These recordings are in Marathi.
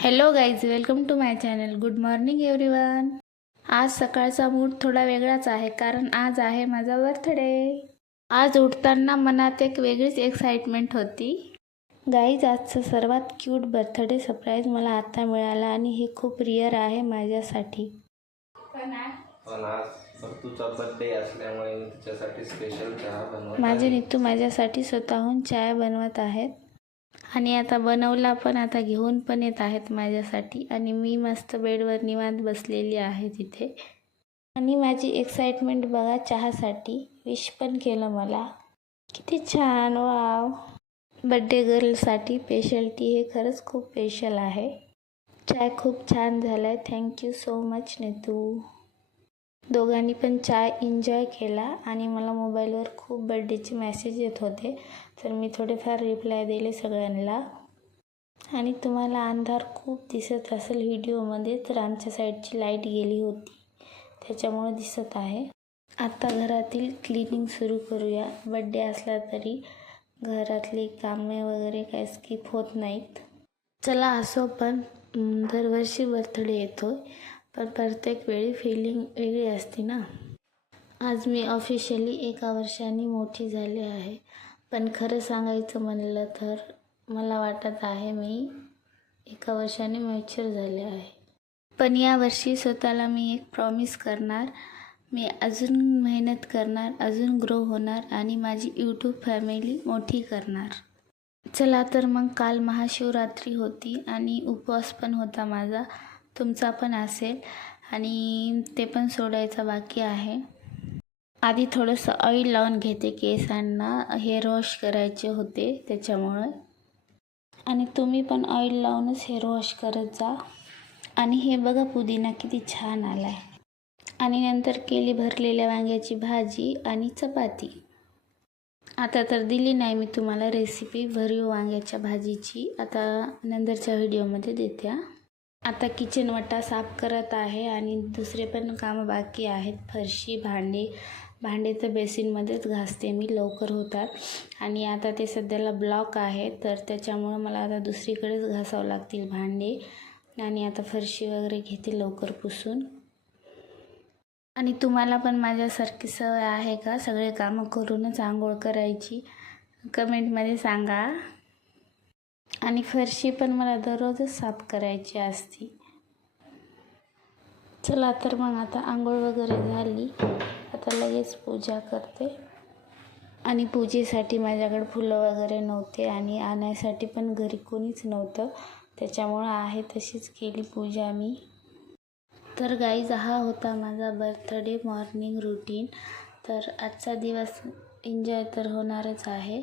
Hello guys, welcome to my channel. Good morning everyone. आज सकाळचा मूड थोडा वेगळाच आहे कारण आज आहे माझा बर्थडे. आज उठताना मनात एक वेगळीच एक्साइटमेंट होती. गाईज, आजचा सर्वात क्यूट बर्थडे सरप्राईज मला आता मिळाला आणि हे खूप रिअर आहे माझ्यासाठी. पण आज तुझा बर्थडे असल्यामुळे मी तुझ्यासाठी स्पेशल चहा बनवत माझे नीतू माझ्यासाठी स्वतःहून चाय बनवत आहेत आणि आता बनवला पण, आता घेऊन पण येत आहेत माझ्यासाठी. आणि मी मस्त बेडवर निवांत बसलेली आहे तिथे. आणि माझी एक्साइटमेंट बघा चहासाठी. विश पण केलं मला. किती छान. वाव. बड्डे गर्लसाठी स्पेशल टी हे खरंच खूप स्पेशल आहे. चाय खूप छान झाला आहे. Thank you so much Neetu. दोघांनी पण चाय एन्जॉय केला आणि मला मोबाईलवर खूप बड्डेचे मेसेज येत होते, तर मी थोडेफार रिप्लाय दिले सगळ्यांना. आणि तुम्हाला अंधार खूप दिसत असेल व्हिडिओमध्ये, तर आमच्या साईडची लाईट गेली होती त्याच्यामुळे दिसत आहे. आता घरातील क्लिनिंग सुरू करूया. बड्डे असला तरी घरातली कामे वगैरे काही स्किप होत नाहीत. चला असो, पण दरवर्षी बर्थडे येतो, पण प्रत्येक वेळी फिलिंग वेगळी असते ना. आज मी ऑफिशियली 1 वर्षांनी मोठी झाले आहे, पण खरं सांगायचं म्हणलं तर मला वाटत आहे मी 1 वर्षाने मॅच्युअर झाले आहे. पण यावर्षी स्वतःला मी एक प्रॉमिस करणार. मी अजून मेहनत करणार, अजून ग्रो होणार आणि माझी यूट्यूब फॅमिली मोठी करणार. चला तर मग, काल महाशिवरात्री होती आणि उपवास पण होता माझा. तुमचा पण असेल आणि ते पण सोडायचा बाकी आहे. आधी थोडंसं ऑइल लावून घेते केसांना. हेअर वॉश करायचे होते त्याच्यामुळे. आणि तुम्ही पण ऑइल लावूनच हेअर वॉश करत जा. आणि हे बघा, पुदिना किती छान आला आहे. आणि नंतर केली भरलेल्या वांग्याची भाजी आणि चपाती. आता तर दिली नाही मी तुम्हाला रेसिपी भरीव वांग्याच्या भाजीची, आता नंतरच्या व्हिडिओमध्ये देते. आता किचन वटा साफ करत आहे आणि दुसरे पण कामं बाकी आहेत. फरशी, भांडे तर बेसिनमध्येच घासते मी, लवकर होतात. आणि आता ते सध्याला ब्लॉक आहे, तर त्याच्यामुळं मला आता दुसरीकडेच घासावं लागतील भांडे. आणि आता फरशी वगैरे घेते लवकर पुसून. आणि तुम्हाला पण माझ्यासारखी सवय आहे का सगळे कामं करूनच आंघोळ करायची? कमेंटमध्ये सांगा. आणि फरशी पण मला दररोजच साफ करायची असती. चला तर मग, आता आंघोळ वगैरे झाली, आता लगेच पूजा करते. आणि पूजेसाठी माझ्याकडे फुलं वगैरे नव्हते आणि आणायसाठी पण घरी कोणीच नव्हतं, त्याच्यामुळं आहे तशीच केली पूजा मी. तर गाईज, हा होता माझा बर्थडे मॉर्निंग रुटीन. तर आजचा दिवस एन्जॉय तर होणारच आहे.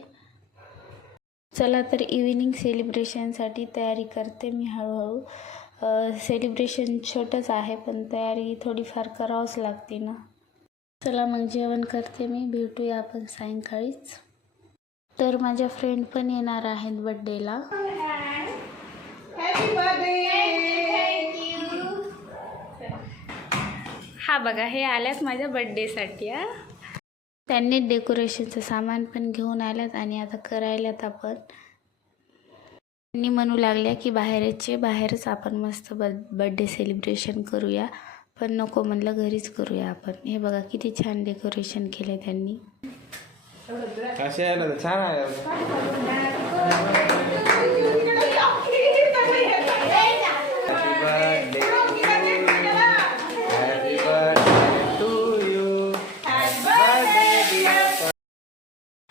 चला तर इव्हिनिंग सेलिब्रेशनसाठी तयारी करते मी हळूहळू. सेलिब्रेशन छोटंच आहे, पण तयारी थोडीफार करावंच लागते ना. चला मग, जेवण करते मी. भेटूया आपण सायंकाळीच. तर माझ्या फ्रेंड पण येणार आहेत बड्डेला. हा बघा, हे आल्यात माझ्या बड्डेसाठी. त्यांनी डेकोरेशनचं सामान पण घेऊन आल्यात आणि आता करायलात आपण. त्यांनी म्हणू लागल्या की बाहेरच आपण मस्त बड्डे सेलिब्रेशन करूया, पण नको म्हणलं, घरीच करूया आपण. हे बघा किती छान डेकोरेशन केलं त्यांनी. छान आहे.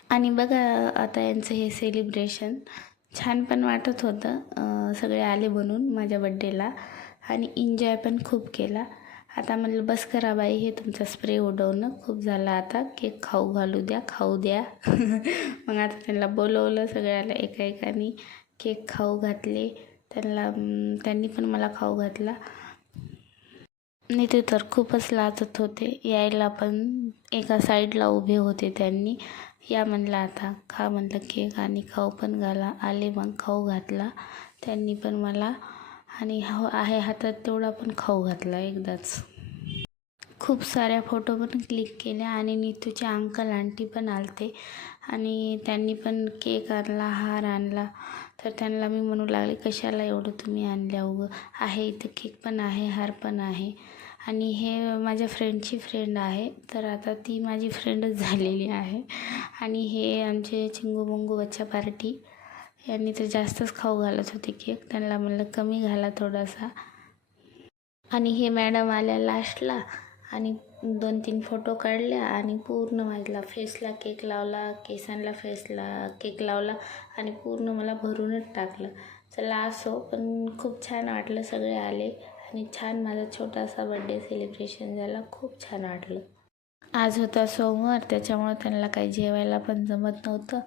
आणि बघा, आता यांचं हे सेलिब्रेशन छान पण वाटत होतं. सगळे आले बनून माझ्या बड्डेला आणि एन्जॉय पण खूप केला. आता म्हणलं, बस करा बाई, हे तुमचा स्प्रे उडवणं खूप झालं, आता केक खाऊ द्या. मग आता त्यांना बोलवलं सगळ्याला, एकाने केक खाऊ घातले त्यांनी पण मला खाऊ घातला. नीतू तर खूपच लाजत होते यायला, पण एका साईडला उभे होते त्यांनी. या म्हणलं, आता खा म्हणलं केक आणि खाऊ पण घाला. आले, मग खाऊ घातला त्यांनी पण मला, आणि आहे हातात तेवढा पण खाऊ घातला एकदाच. खूप साऱ्या फोटो पण क्लिक केल्या आणि नीतूचे अंकल आंटी पण आलते आणि त्यांनी पण केक आणला, हार आणला. तर त्यांना मी म्हणू लागले, कशाला एवढं तुम्ही आणल्या उगं, आहे इथं केक पण आहे, हार पण आहे. आणि हे माझ्या फ्रेंडची फ्रेंड आहे, तर आता ती माझी फ्रेंडच झालेली आहे. आणि हे आमचे चिंगू मुंगू बच्चा पार्टी यांनी तर जास्तच खाऊ घालत होते केक. त्यांना म्हणलं कमी घाला थोडासा. आणि हे मॅडम आल्या लास्टला आणि 2-3 फोटो काढल्या आणि पूर्ण माझ्या फेसला केक लावला, केसांना फेसला केक लावला आणि पूर्ण मला भरूनच टाकलं. चला असो, पण खूप छान वाटलं. सगळे आले आणि छान माझा छोटासा बड्डे सेलिब्रेशन झाला. खूप छान वाटलं. आज होता सोमवार, त्याच्यामुळं त्यांना काही जेवायला पण जमत नव्हतं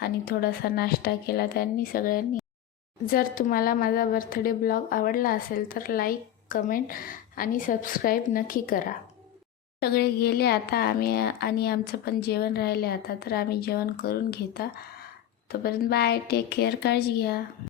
आणि थोडासा नाश्ता केला त्यांनी सगळ्यांनी. जर तुम्हाला माझा बर्थडे ब्लॉग आवडला असेल तर लाईक, कमेंट आणि सबस्क्राईब नक्की करा. सगळे गेले आता, आम्ही आणि आमचं पण जेवण राहिले आता, तर आम्ही जेवण करून घेता. तोपर्यंत बाय, टेक केअर, काळजी घ्या.